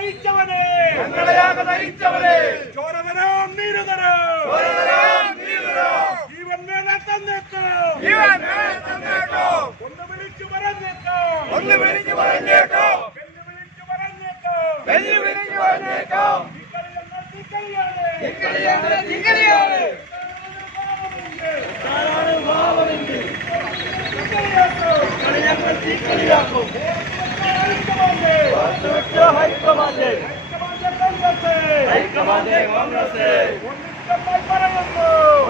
നയിച്ചവനെ ചോരതരാം നീരുതരാം ജീവൻ വേണ തന്നേക്കാം ഒന്ന് വിളിച്ചു പറഞ്ഞേക്കാം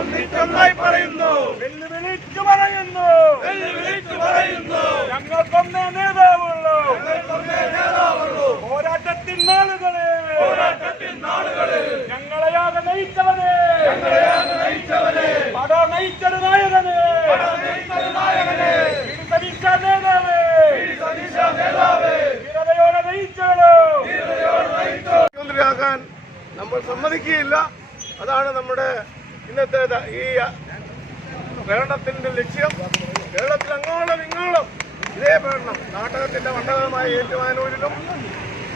ഒന്നിച്ചൊന്നായി പറയുന്നു വെല്ലുവിളിച്ചു പറയുന്നു ഞങ്ങൾക്കൊന്നേ നേതാവുള്ളൂ പോരാട്ടത്തിൻ നാളുകളിൽ ഞങ്ങളെയാകെ നയിച്ചവനെ പട നയിച്ചൊരു നായകനെ മുഖ്യമന്ത്രിയാകാൻ നമ്മൾ സമ്മതിക്കുകയില്ല. അതാണ് നമ്മുടെ ഇന്നത്തെ ഈ പ്രകടനത്തിന്റെ ലക്ഷ്യം. കേരളത്തിൽ അങ്ങോളം ഇങ്ങോളം ഇതേ പ്രകടനം നാടകത്തിന്റെ മണ്ഡലമായ ഏറ്റുമാനൂരിലും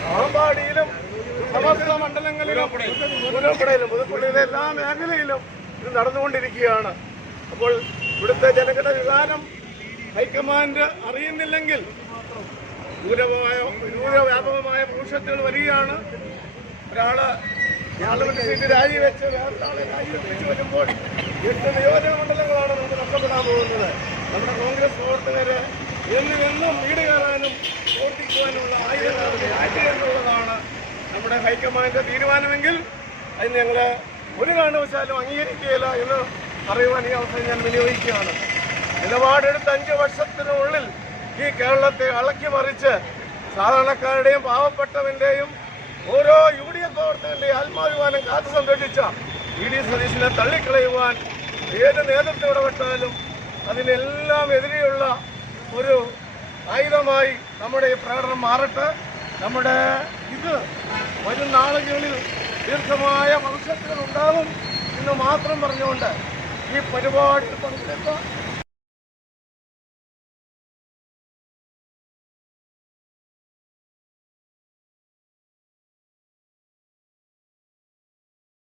പാമ്പാടിയിലും സമസ്ത മണ്ഡലങ്ങളിലും പുതുപ്പള്ളിയിലും പുതുപ്പള്ളിയിലെ എല്ലാ മേഖലയിലും ഇത് നടന്നുകൊണ്ടിരിക്കുകയാണ്. അപ്പോൾ ഇവിടുത്തെ ജനങ്ങളുടെ വികാരം ഹൈക്കമാൻഡ് അറിയുന്നില്ലെങ്കിൽ ദൂരവ്യാപകമായ ഭൂഷത്തുകൾ വരികയാണ്. ഒരാള് പാർലമെന്റ് സീറ്റ് രാജിവെച്ച് വേറൊരാളെ രാജിവെച്ച് വരുമ്പോൾ 8 നിയോജക മണ്ഡലങ്ങളാണ് നമുക്ക് നഷ്ടപ്പെടാൻ പോകുന്നത്. നമ്മുടെ കോൺഗ്രസ് പ്രവർത്തകര് എന്നും വീട് കയറാനും പ്രവർത്തിക്കുവാനുള്ള ആയുധങ്ങൾ മാറ്റുക എന്നുള്ളതാണ് നമ്മുടെ ഹൈക്കമാൻഡ് തീരുമാനമെങ്കിൽ അതിന് ഞങ്ങൾ ഒരു കാരണവശാലും അംഗീകരിക്കുകയില്ല എന്ന് പറയുവാൻ ഈ അവസരം ഞാൻ വിനിയോഗിക്കുകയാണ്. നിലപാടെടുത്ത് 5 വർഷത്തിനുള്ളിൽ ഈ കേരളത്തെ അളക്കി മറിച്ച് സാധാരണക്കാരുടെയും പാവപ്പെട്ടവന്റെയും ഓരോ UDF പ്രവർത്തകന്റെയും ആത്മാഭിമാനം കാത്തു സംരക്ഷിച്ച ED സതീശനെ തള്ളിക്കളയുവാൻ ഏത് നേതൃത്വം ഇടപെട്ടാലും അതിനെല്ലാം എതിരെയുള്ള ഒരു ആയുധമായി നമ്മുടെ ഈ പ്രകടനം മാറട്ടെ. നമ്മുടെ ഇത് വരും നാളുകളിൽ ദീർഘമായ ഭവിഷ്യത്തുകൾ ഉണ്ടാകും എന്ന് മാത്രം പറഞ്ഞുകൊണ്ട് ഈ പരിപാടിയിൽ പങ്കെടുത്ത